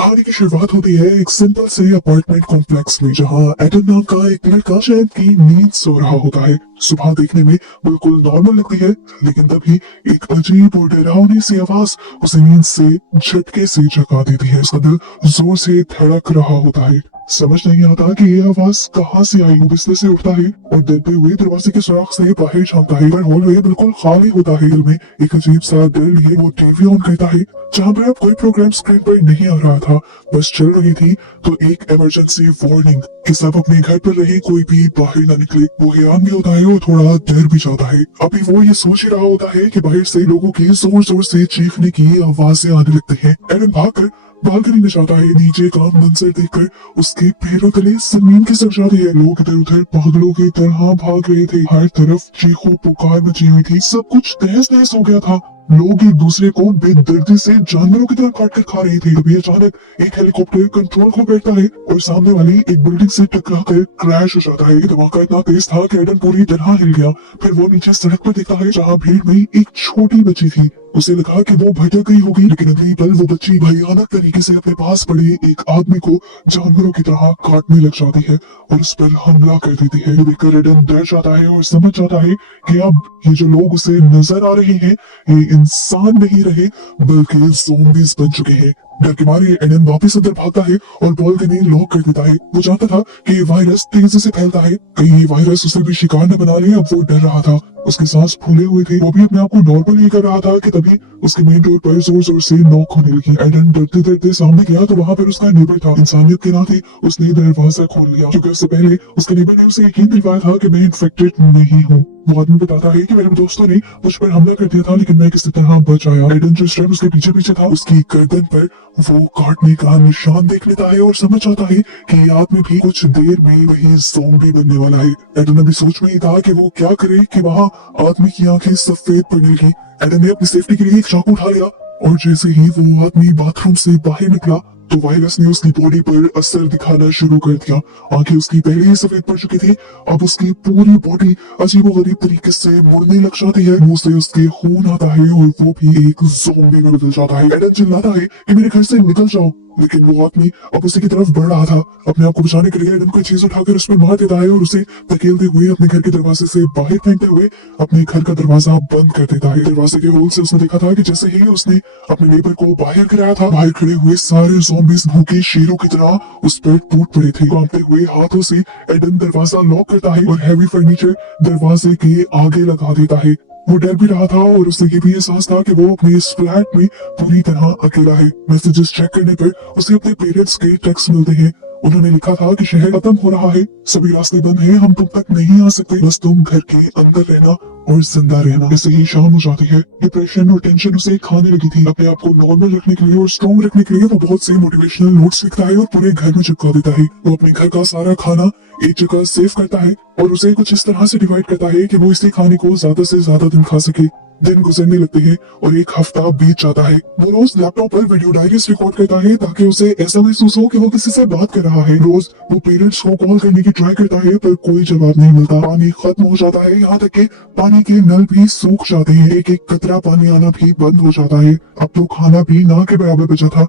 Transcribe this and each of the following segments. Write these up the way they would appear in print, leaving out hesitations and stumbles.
कहानी की शुरुआत होती है एक सिंपल से अपार्टमेंट कॉम्प्लेक्स में, जहां एडम नाम का एक लड़का शायद की नींद सो रहा होता है। सुबह देखने में बिल्कुल नॉर्मल लगती है, लेकिन तभी एक अजीब और डरावनी सी आवाज उसे नींद से झटके से जगा देती है। उसका दिल जोर से धड़क रहा होता है। समझ नहीं आता कि ये आवाज कहाँ से आई। वो बिस्तर से उठता है और डरते हुए दरवाजे के सुराख से बाहर झांकता है, पर हॉलवे बिल्कुल खाली होता है। दिल में एक अजीब सा डर लिए वो टीवी ऑन करता है, जहाँ पर अब कोई प्रोग्राम स्क्रीन पर नहीं आ रहा था, बस चल रही थी तो एक इमरजेंसी वार्निंग कि सब अपने घर पर रहे, कोई भी बाहर न निकले। वो हैरान भी होता है और थोड़ा डर भी जाता है। अभी वो ये सोच ही रहा होता है कि बाहर से लोगों की जोर जोर से चीखने की आवाजें आने लगती है। एडम भागकर बालकनी में जाता है। नीचे का मंजर देखकर उसके पैरों तले जमीन खिसक जाती है। लोग इधर उधर पागलों की तरह भाग रहे थे। हर तरफ चीखों पुकार मची हुई थी। सब कुछ तहस नहस हो गया था। लोग एक दूसरे को बेदर्दी से जानवरों की तरह काट कर खा रहे थे। तभी अचानक एक हेलीकॉप्टर कंट्रोल खो बैठता है और सामने वाली एक बिल्डिंग से टकरा कर क्रैश हो जाता है। धमाका इतना तेज था कि एडम पूरी तरह हिल गया। फिर वो नीचे सड़क पर देखता है, जहाँ भीड़ में एक छोटी बच्ची थी। उसे लगा कि वो भटक गई होगी, लेकिन अगली पल वो बच्ची भयानक तरीके से अपने पास पड़े एक आदमी को जानवरों की तरह काटने लग जाती है और उस पर हमला कर देती है। ये देखकर एडम डर जाता है और समझ जाता है कि अब ये जो लोग उसे नजर आ रहे हैं, ये इंसान नहीं रहे बल्कि ज़ॉम्बीज़ बन चुके हैं। डर के मारे एडम वापस अंदर भागता है और बालकनी लॉक कर देता है। वो जानता था कि ये वायरस तेजी से फैलता है, कहीं ये वायरस उसे भी शिकार न बना ले। अब वो डर रहा था, उसके सांस फूले हुए थे। वो भी अपने आप को नॉर्मल ही कर रहा था कि तभी उसके मेन डोर पर जोर जोर से नॉक होने लगी। एडम डरते डरते सामने गया तो वहां पर उसका नेबर था। इंसानियत के नाते उसने दरवाजा खोल लिया, क्योंकि उससे पहले उसके नेबर ने उसे यकीन दिलवाया था कि मैं इन्फेक्टेड नहीं हूँ। वो आदमी बताता है कि मेरे दोस्तों ने मुझ पर हमला कर दिया था, लेकिन मैं किसी तरह बच आया। एडम जिस टाइम उसके पीछे पीछे था, उसकी गर्दन पर वो काटने का निशान देख लेता है और समझ आता है कि ये आदमी भी कुछ देर में वही ज़ॉम्बी बनने वाला है। एडम अभी सोच में ही था कि वो क्या करे कि वहाँ आदमी की आंखें सफेद पड़ने लगी। एडम ने अपनी सेफ्टी के लिए एक चाकू उठा लिया और जैसे ही वो आदमी बाथरूम से बाहर निकला तो वायरस ने उसकी बॉडी पर असर दिखाना शुरू कर दिया। आंखें उसकी पहले ही सफेद पड़ चुकी थी, अब उसकी पूरी बॉडी अजीबोगरीब तरीके से मुड़ने लग जाती है। मुंह से उसके खून आता है और वो भी एक ज़ॉम्बी में बदल जाता है। एडम चिल्लाता है कि मेरे घर से निकल जाओ, लेकिन वो आदमी अब उसी की तरफ बढ़ रहा था। अपने आप को बचाने के लिए एडम कोई चीज उठाकर उस पर मार देता है और उसे धकेलते हुए अपने घर के दरवाजे से बाहर फेंकते हुए अपने घर का दरवाजा बंद कर देता है। दरवाजे के होल से उसने देखा था कि जैसे ही उसने अपने नेबर को बाहर गिराया था, बाहर खड़े हुए सारे ज़ॉम्बीज़ भूखे शेरों की तरह उस पर टूट पड़े थे। कांपते हुए हाथों से एडम दरवाजा लॉक करता है और हैवी फर्नीचर दरवाजे के आगे लगा देता है। वो डर भी रहा था और उसे ये भी एहसास था कि वो अपने इस फ्लैट में पूरी तरह अकेला है। मैसेजेस चेक करने पर उसे अपने पेरेंट्स के टेक्स्ट मिलते हैं। उन्होंने लिखा था कि शहर खत्म हो रहा है, सभी रास्ते बंद हैं, हम तुम तक नहीं आ सकते, बस तुम घर के अंदर रहना और जिंदा रहना। ऐसे ही शाम हो जाती है। डिप्रेशन और टेंशन उसे खाने लगी थी। अपने आप को नॉर्मल रखने के लिए और स्ट्रॉन्ग रखने के लिए वो बहुत से मोटिवेशनल नोट्स लिखता है और पूरे घर में चिपका देता है। वो अपने घर का सारा खाना एक जगह सेव करता है और उसे कुछ इस तरह से डिवाइड करता है कि वो इसी खाने को ज्यादा से ज्यादा दिन खा सके। दिन गुजरने लगते हैं और एक हफ्ता बीत जाता है। वो रोज लैपटॉप पर वीडियो डायरीज रिकॉर्ड करता है ताकि उसे ऐसा महसूस हो कि वो किसी से बात कर रहा है। रोज वो पेरेंट्स को कॉल करने की ट्राई करता है, पर कोई जवाब नहीं मिलता। पानी खत्म हो जाता है, यहाँ तक कि पानी के नल भी सूख जाते हैं। एक एक कतरा पानी आना भी बंद हो जाता है। अब तो खाना भी ना के बराबर बचा था।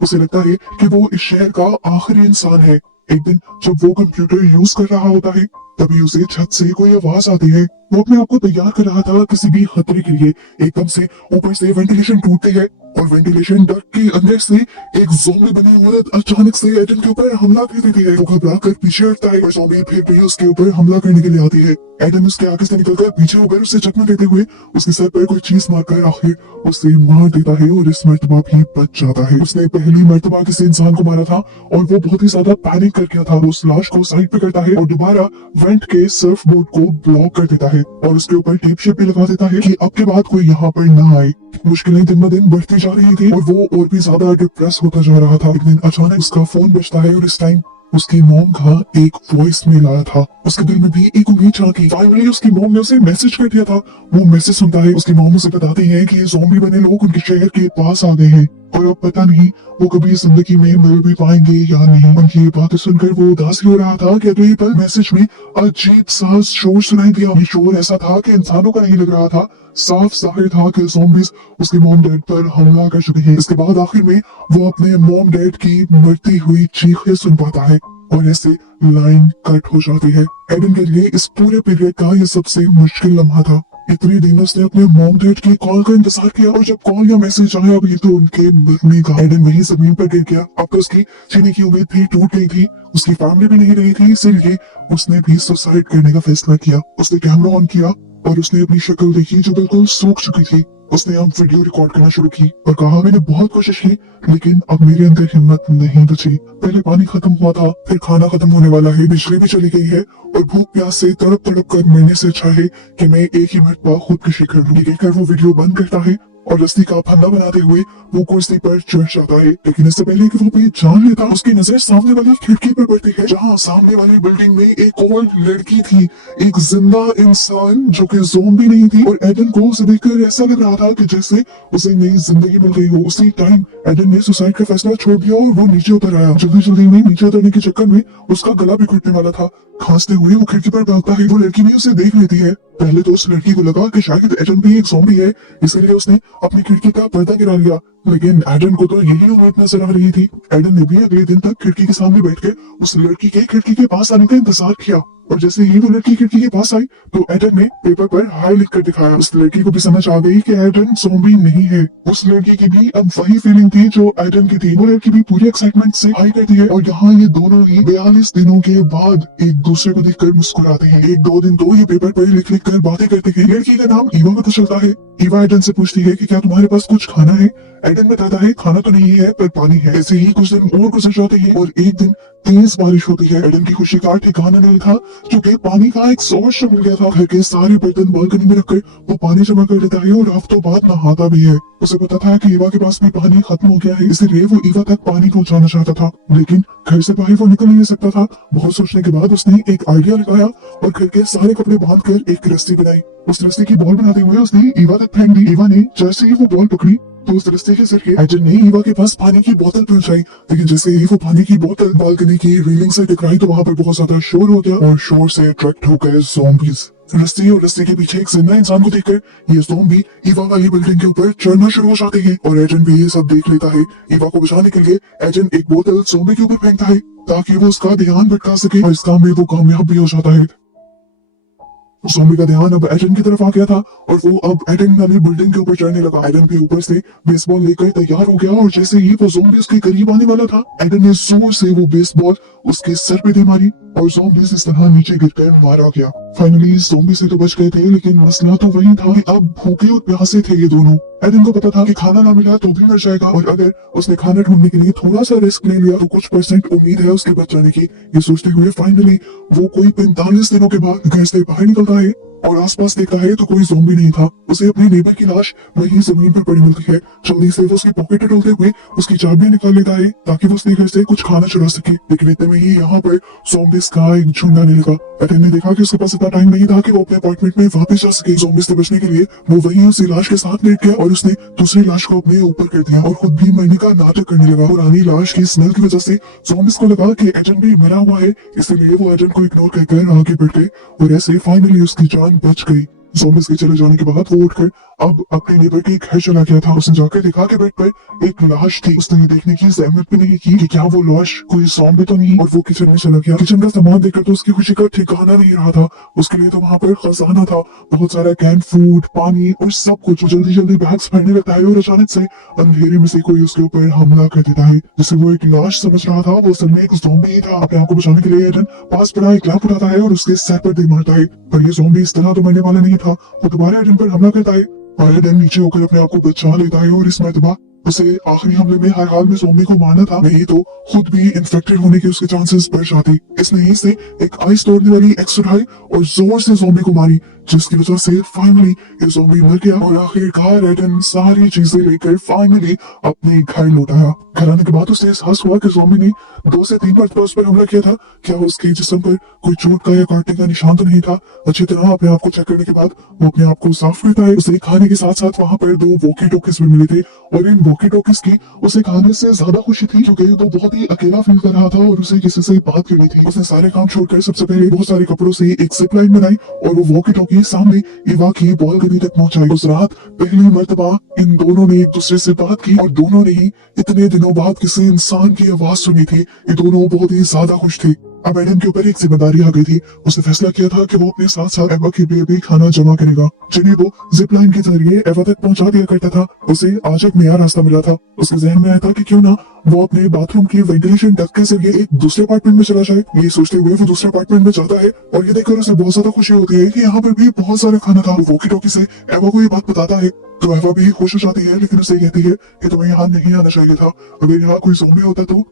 उसे लगता है कि वो इस शहर का आखिरी इंसान है। एक दिन जब वो कंप्यूटर यूज कर रहा होता है, तभी उसे छत से कोई आवाज आती है। वो अपने आप को तैयार कर रहा था किसी भी खतरे के लिए। एकदम से ऊपर से वेंटिलेशन टूटती है और वेंटिलेशन डक्ट के अंदर से एक ज़ॉम्बी बनी औरत अचानक से एडम के ऊपर हमला कर देती है। वो घबराकर पीछे हटता है और ज़ॉम्बी फिर भी उसके ऊपर हमला करने के लिए आती है। एडम उसके आगे से निकलकर पीछे होकर उसे जख्म देते हुए उसके सर पर कोई चीज मारकर आखिर उसे मार देता है और इस मर्तबा भी बच जाता है। उसने पहली मर्तबा किसी इंसान को मारा था और वो बहुत ही ज्यादा पैनिक कर गया था। वो उस लाश को साइड पे करता है और दोबारा वेंट के सर्फ बोर्ड को ब्लॉक कर देता है और उसके ऊपर टेप शेप भी लगा देता है कि अब के बाद कोई यहाँ पर ना आए। मुश्किलें दिन ब दिन बढ़ती जा रही थी और वो और भी ज्यादा डिप्रेस होता जा रहा था। एक दिन अचानक उसका फोन बजता है और इस टाइम उसकी मॉम का एक वॉइस मेल आया था। उसके दिल में भी एक उम्मीद झांकी। फाइनली उसकी मॉम ने उसे मैसेज कर दिया था। वो मैसेज सुनता है। उसकी मॉम उसे बताती है कि ये ज़ॉम्बी बने लोग उनके शहर के पास आ गए हैं। और अब पता नहीं वो कभी जिंदगी में मिल भी पाएंगे या नहीं। उनकी ये बातें सुनकर वो उदास ही हो रहा था कि अगले पल मैसेज में अजीब सा शोर सुनाई दिया। ये शोर ऐसा था कि इंसानों का नहीं लग रहा था, साफ जाहिर था कि ज़ॉम्बीज़ उसके मॉम डैड पर हमला कर चुके हैं। इसके बाद आखिर में वो अपने मॉम डैड की मरती हुई चीखें सुन पाता है और ऐसे लाइन कट हो जाती है। एडन के लिए इस पूरे पीरियड का ये सबसे मुश्किल लम्हा था। इतने दिन उसने अपने मॉम डैड की कॉल का इंतजार किया और जब कॉल या मैसेज आया अभी तो उनके मरने का। एडन वहीं जमीन पर गिर गया। अब तो उसकी जीने की उम्मीद भी टूट गई थी, उसकी फैमिली भी नहीं रही थी, इसीलिए उसने भी सुसाइड करने का फैसला किया। उसने कैमरा ऑन किया और उसने अपनी शक्ल देखी जो बिल्कुल सूख चुकी थी। उसने अब वीडियो रिकॉर्ड करना शुरू की और कहा, मैंने बहुत कोशिश की लेकिन अब मेरे अंदर हिम्मत नहीं बची। पहले पानी खत्म हुआ था, फिर खाना खत्म होने वाला है, बिजली भी चली गई है और भूख प्यास से तड़प तड़प कर मरने से अच्छा है कि मैं एक ही मरतबा खुदकुशी कर लूं। ये कहकर वो वीडियो बंद करता है और रस्सी का फंदा बनाते हुए वो कुर्सी पर चढ़ जाता है। लेकिन इससे पहले कि वो भी जान लेता, उसकी नजर सामने वाली खिड़की पर पड़ती है जहाँ सामने वाली बिल्डिंग में एक और लड़की थी, एक जिंदा इंसान जो कि ज़ॉम्बी नहीं थी। और एडन को उसे देखकर ऐसा लग रहा था कि जैसे उसे नई जिंदगी मिल गई हो। उसी टाइम एडन ने सुसाइड का फैसला छोड़ दिया और वो नीचे उतर आया। जल्दी जल्दी में नीचे उतरने के चक्कर में उसका गला भी घुटने वाला था। खांसते हुए वो खिड़की पर भागता है। वो लड़की भी उसे देख लेती है। पहले तो उस लड़की को लगा कि शायद एडन भी एक ज़ॉम्बी है, इसलिए उसने अपनी खिड़की का पर्दा गिरा लिया। लेकिन एडन को तो यही उम्मीद नजर आ रही थी। एडन ने भी अगले दिन तक खिड़की के सामने बैठ के उस लड़की के खिड़की के पास आने का इंतजार किया और जैसे ही वो लड़की खिड़की के पास आई तो एडन ने पेपर पर हाई लिख कर दिखाया। उस लड़की को भी समझ आ गई कि एडन ज़ॉम्बी नहीं है। उस लड़की की भी अब वही फीलिंग थी जो एडन की थी। वो लड़की भी पूरी एक्साइटमेंट से हाई करती है और यहाँ ये दोनों ही 42 दिनों के बाद एक दूसरे को देखकर मुस्कुराते हैं। एक दो दिन तो ये पेपर पर लिख लिख कर बातें करते हैं। लड़की का नाम ईवा पता चलता है। ईवा एडन से पूछती है कि क्या तुम्हारे पास कुछ खाना है। एडन बताता है खाना तो नहीं है पर पानी है। ऐसे ही कुछ दिन और गुजर जाते हैं और एक दिन तेज बारिश होती है। एडन की खुशी का ठिकाना नहीं था क्योंकि पानी का एक सोर्स मिल गया था। घर के सारे बर्तन बालकनी में रखकर वो पानी जमा कर लेता है और हफ्तों बाद नहाता भी है। उसे पता था कि ईवा के पास भी पानी खत्म हो गया है, इसलिए वो ईवा तक पानी पहुंचाना चाहता था, लेकिन घर से बाहर वो निकल नहीं सकता था। बहुत सोचने के बाद उसने एक आइडिया लगाया और घर के सारे कपड़े बांधकर एक रस्सी बनाई। उस रस्सी की बॉल बनाते हुए उसने ईवा तक फेंक दी। ईवा ने जैसे ही वो बॉल पकड़ी तो उस रस्ते के जरिए एडन ने ईवा के पास पानी की बोतल पहुंचाई। लेकिन जैसे ही वो पानी की बोतल बालकनी की रेलिंग से टकराई तो वहां पर बहुत ज्यादा शोर हो गया और शोर से अट्रैक्ट हो गए ज़ॉम्बीज़। रस्ते और रस्ते के पीछे एक जिंदा इंसान को देखकर ये ज़ॉम्बी ईवा वाली बिल्डिंग के ऊपर चढ़ना शुरू हो जाते हैं और एडन भी ये सब देख लेता है। ईवा को बचाने के लिए एडन एक बोतल ज़ॉम्बी के ऊपर फेंकता है ताकि वो उसका ध्यान भटका सके और इस काम में वो कामयाब भी हो जाता है। ज़ॉम्बी का ध्यान अब एडन की तरफ आ गया था और वो अब एडन वाली बिल्डिंग के ऊपर चढ़ने लगा। एडन भी ऊपर से बेसबॉल लेकर तैयार हो गया और जैसे ही वो ज़ॉम्बी उसके करीब आने वाला था एडन ने जोर से वो बेसबॉल उसके सर पे दे मारी और ज़ॉम्बी इस तरह नीचे गिरकर मारा गया। फाइनली ज़ॉम्बी से तो बच गए थे, लेकिन मसला तो वही था कि अब भूखे और प्यासे थे ये दोनों। एडन को पता था कि खाना ना मिला तो भी मर जाएगा और अगर उसने खाना ढूंढने के लिए थोड़ा सा रिस्क ले लिया तो कुछ परसेंट उम्मीद है उसके बच जाने की। ये सोचते हुए फाइनली वो कोई 45 दिनों के बाद घर से बाहर निकलता है और आसपास देखता है तो कोई ज़ॉम्बी नहीं था। उसे अपने नेबर की लाश वहीं जमीन पर पड़ी मिलती है। जल्दी से वो उसकी पॉकेट टटोलते हुए उसकी चाबियां निकाल लेता है ताकि वो उसके घर से कुछ खाना चुरा सके। लेकिन इतने में ही यहाँ पर ज़ॉम्बीज़ का एक झुंड आने लगा। एडन ने देखा कि उसके पास इतना टाइम नहीं था कि वो अपने अपार्टमेंट में वापस जा सके। ज़ॉम्बीज़ से बचने के लिए वो वहीं उसी लाश के साथ लेट गया और उसने दूसरी लाश को अपने ऊपर कर दिया और खुद भी मरने का नाटक करने लगा। पुरानी लाश की स्मेल की वजह से ज़ॉम्बीज़ को लगा कि एडन भी मरा हुआ है, इसलिए वो एडन को इग्नोर करके आगे बढ़ गए और ऐसे फाइनली उसकी जान बच गई। ज़ॉम्बीज़ के चले जाने के बाद वो उठकर अब अपने नेबर के घर चला गया था। उसने जाकर देखा कि बेड पर एक लाश थी। उसने ये देखने की जहमत भी नहीं की कि क्या वो लाश कोई ज़ॉम्बी तो नहीं और वो किचन में चला गया। किचन का सामान देखकर तो उसकी खुशी का ठिकाना नहीं रहा था। उसके लिए तो वहाँ पर खजाना था, बहुत सारा कैन फूड, पानी और सब कुछ। जल्दी जल्दी बैग्स भरने लगता है और अचानक से अंधेरे में से कोई उसके ऊपर हमला कर देता है। जिसे वो एक लाश समझ रहा था वो असल में एक ज़ॉम्बी ही था। अपने आप को बचाने के लिए एडन पास पड़ा एक लैंप उठाता है और उसके सर पर दे मारता है, पर ये ज़ॉम्बी इस तरह तो मरने वाला नहीं था। वो दोबारा एडन पर हमला करता है और एडन नीचे होकर अपने आप को बचा लेता है और इस मर्तबा उसे आखिरी हमले में हर हाल में ज़ॉम्बी को मारना था, नहीं तो खुद भी इन्फेक्टेड होने के उसके चांसेस बढ़ जाते। इसने ही से एक आइस तोड़ने वाली एक्स उठाई और जोर से ज़ॉम्बी को मारी। जिसकी वजह से फाइनली ये ज़ॉम्बी मर गया और आखिरकार एडन सारी चीजें लेकर फाइनली अपने घर लौट आया। घर आने के बाद उसे एहसास हुआ कि ज़ॉम्बी ने 2 से 3 मरतबा उस पर हमला किया था। क्या उसके जिस्म पर कोई चोट का या काटने का निशान तो नहीं था? अच्छी तरह अपने आप को चेक करने के बाद वो अपने आप को साफ करता है। उसे खाने के साथ साथ वहाँ पर 2 वॉकी टॉकीज भी मिले थे और इन वॉकी टॉकीज की उसे खाने से ज्यादा खुशी थी क्योंकि वो बहुत ही अकेला फील कर रहा था और उसे किसी से बात करनी थी। उसने सारे काम छोड़कर सबसे पहले बहुत सारे कपड़ों से एक जिप लाइन बनाई और वो वॉकी टॉकी सामने इवा की बालकनी तक पहुंचाई। उस रात पहली मर्तबा इन दोनों ने एक दूसरे से बात की और दोनों ने ही इतने दिनों बाद किसी इंसान की आवाज सुनी थी। ये दोनों बहुत ही ज्यादा खुश थे। अब एडम के ऊपर एक जिम्मेदारी आ गई थी। उसने फैसला किया था कि वो अपने साथ साथ एवा के लिए भी खाना जमा करेगा जिन्हें वो जिप लाइन के जरिए एवा तक पहुंचा दिया करता था। उसे आज एक नया रास्ता मिला था। उसके जहन में आया था कि क्यों ना वो अपने बाथरूम की वेंटिलेशन डक्ट के जरिए एक दूसरे अपार्टमेंट में चला जाए। ये सोचते हुए वो दूसरे अपार्टमेंट में जाता है और ये देखकर उसे बहुत ज्यादा खुशी होती है कि यहाँ पर भी बहुत सारा खाना था। वो वॉकी टॉकी से एवा को ये बात बताता है तो एवा भी खुश हो जाती है, लेकिन उसे कहती है कि तुम्हें यहाँ नहीं आना चाहिए था। अगर यहाँ कोई ज़ॉम्बी होता तो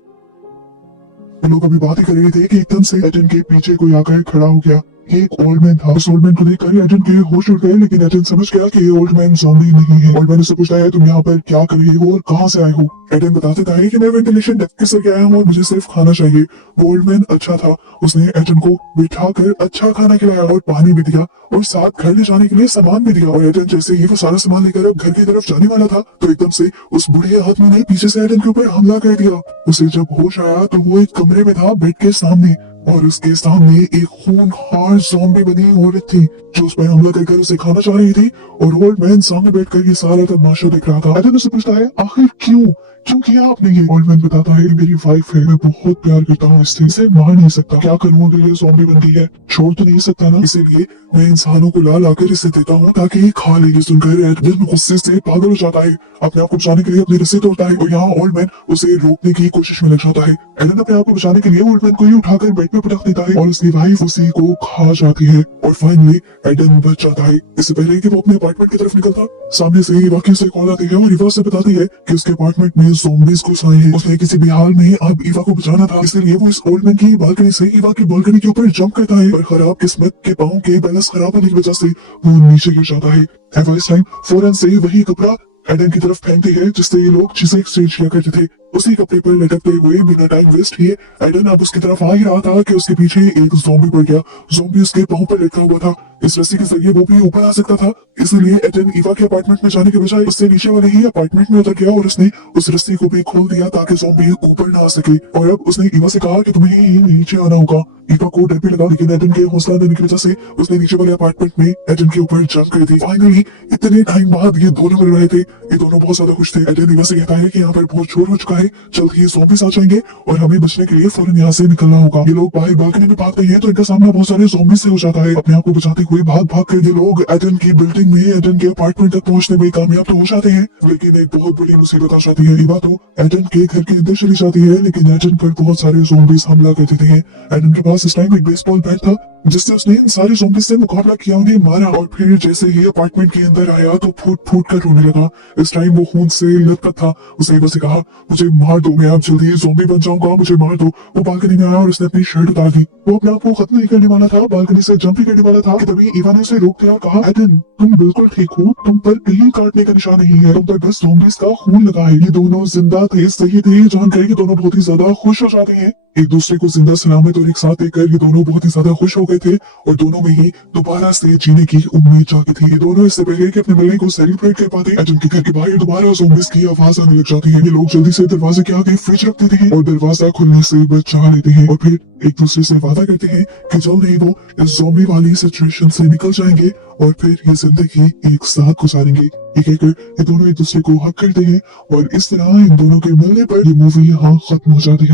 लोग अभी बात ही कर रहे थे कि एकदम से एडन के पीछे कोई आकर खड़ा हो गया। ये एक ओल्ड मैन था। उस ओल्ड मैन को देखकर एडन के होश उड़ गए, लेकिन एडन समझ गया कि ये ओल्ड मैन ज़ॉम्बी नहीं है। ओल्ड मैन उससे पूछता है तुम यहाँ पर क्या कर रहे हो और कहाँ से आए हो? एडन बता देता है कि मैं वेंटिलेशन डक्ट के जरिए आया हूँ और मुझे सिर्फ खाना चाहिए। वो ओल्ड मैन अच्छा था। उसने एडन को बिठा कर अच्छा खाना खिलाया और पानी भी दिया और साथ घर ले जाने के लिए सामान भी दिया। और एडन जैसे ही वो सारा सामान लेकर अब घर की तरफ जाने वाला था तो एकदम से उस बूढ़े आदमी ने पीछे से एडन के ऊपर हमला कर दिया। उसे जब होश आया तो वो एक कमरे में था बेड के सामने और उसके सामने एक खूनखार ज़ॉम्बी बनी औरत थी जो उस पर हमला करके उसे खाना चाह रही थी और ओल्ड मैन सामने बैठकर ये सारा तमाशा देख रहा था। एडन उससे पूछता है आखिर क्यों किया आपने ये? ओल्ड मैन बताता है कि मेरी वाइफ है, मैं बहुत प्यार करता हूँ इससे, इसे मार नहीं सकता। क्या करूँ अगर ये ज़ॉम्बी बन गई है? छोड़ तो नहीं सकता ना, इसीलिए मैं इंसानों को ला लाकर इसे देता हूँ ताकि ये खा ले। ये सुनकर एडन गुस्से से पागल हो जाता है, अपने आप को बचाने के लिए अपनी रस्सी तोड़ता है और यहाँ ओल्ड मैन उसे रोकने की कोशिश में लग जाता है। एडन अपने आप को बचाने के लिए ओल्ड मैन को ही उठाकर बेड पे पटक देता है और उसकी वाइफ उसी को खा जाती है और फाइनली एडन बच जाता है। इससे पहले कि वो अपने अपार्टमेंट की तरफ निकलता सामने से इवा की उसे कॉल आती है और इवा से बताती है कि उसके अपार्टमेंट में ज़ॉम्बीज़ घुस आए हैं। उसने किसी भी हाल में अब इवा को बचाना था, इसलिए वो इस ओल्ड मैन की बालकनी से इवा की बालकनी के ऊपर जंप करता है और खराब किस्मत के पाँव के बैलेंस खराब होने की वजह से वो नीचे गिर जाता है। एवा इस टाइम फौरन से वही कपड़ा एडन की तरफ फेंकती है जिससे ये लोग चीजें एक्सचेंज किया करते थे। उसी कपड़े पर लटकते हुए बिना टाइम वेस्ट किए एडन अब उसकी तरफ आ ही रहा था कि उसके पीछे एक ज़ॉम्बी पड़ गया। ज़ॉम्बी उसके पाँव पर लटका हुआ था। इस रस्सी के जरिए वो भी ऊपर आ सकता था, इसलिए एडन इवा के अपार्टमेंट में जाने के बजाय उससे नीचे वाले ही अपार्टमेंट में उतर गया और उसने उस रस्सी को भी खोल दिया ताकि ज़ॉम्बी ऊपर ना आ सके। और अब उसने इवा से कहा कि तुम्हें ही नीचे आना होगा। इवा को डर भी लगा, लेकिन एडन के हौसला देने की वजह से उसने नीचे वाले अपार्टमेंट में एडन के ऊपर जंप कर दी। फाइनली इतने टाइम बाद ये दोनों मिल रहे थे। ये दोनों बहुत ज्यादा खुश थे। एडन इवा से कहता है कि यहाँ पर बहुत शोर हो चुका है, जल्द ही ज़ॉम्बीज़ आ जाएंगे और हमें बचने के लिए फौरन यहाँ से निकलना होगा। ये लोग बाहर बालकनी में भागते हैं तो इनका सामना बहुत सारे ज़ॉम्बीज़ से हो जाता है। अपने आप को बचाते हुए भाग भाग कर ये लोग एडन की बिल्डिंग में एडन के अपार्टमेंट तक पहुंचने में कामयाब तो हो जाते हैं, लेकिन एक बहुत बड़ी मुसीबत आ जाती है। इवा तो एडन के घर के अंदर चली जाती है, लेकिन एडन पर बहुत सारे ज़ॉम्बीज़ हमला कर देते हैं। एडन के पास इस टाइम एक बेसबॉल बैट था जिससे उसने इन सारे ज़ॉम्बीज़ से मुकाबला किया, उन्हें मारा और फिर जैसे ही अपार्टमेंट के अंदर आया तो फूट फूट कर रोने लगा। इस टाइम वो खून से लथपथ था। उसने इवा से कहा मुझे मार दो, मैं अब जल्दी ज़ॉम्बी बन जाऊंगा, मुझे मार दो। वो बालकनी में आया और उसने अपनी शर्ट उतार दी। वो अपने आप को खत्म नहीं करने वाला था, बालकनी से जंप ही करने वाला था कि तभी इवा ने उसे रोक दिया और कहा एडन तुम बिल्कुल ठीक हो, तुम पर कहीं काटने का निशान नहीं है, तुम पर बस ज़ॉम्बीज़ का खून लगा है। ये दोनों जिंदा थे, सही थे। जानकर कि दोनों बहुत ही ज्यादा खुश हो जाते हैं। एक दूसरे को जिंदा सलामत और एक साथ देखकर ये दोनों बहुत ही ज्यादा खुश हो गए थे और दोनों में ही दोबारा से जीने की उम्मीद जागी थी। ये दोनों इससे पहले कि अपने मिलने को सेलिब्रेट कर पाते एडन के घर के बाहर दोबारा ज़ॉम्बीज़ की आवाज आने लग जाती है। ये लोग जल्दी से दरवाजे के आगे फ्रिज रख देते हैं और दरवाजा खुलने से बचा लेते हैं और फिर एक दूसरे से वादा करते हैं कि जल्द ही वो इस ज़ॉम्बी वाली सिचुएशन से निकल जाएंगे और फिर ये जिंदगी एक साथ गुजारेंगे। ये कहकर ये दोनों एक दूसरे को हक करते हैं और इस तरह इन दोनों के मिलने पर ये मूवी यहाँ खत्म हो जाती है।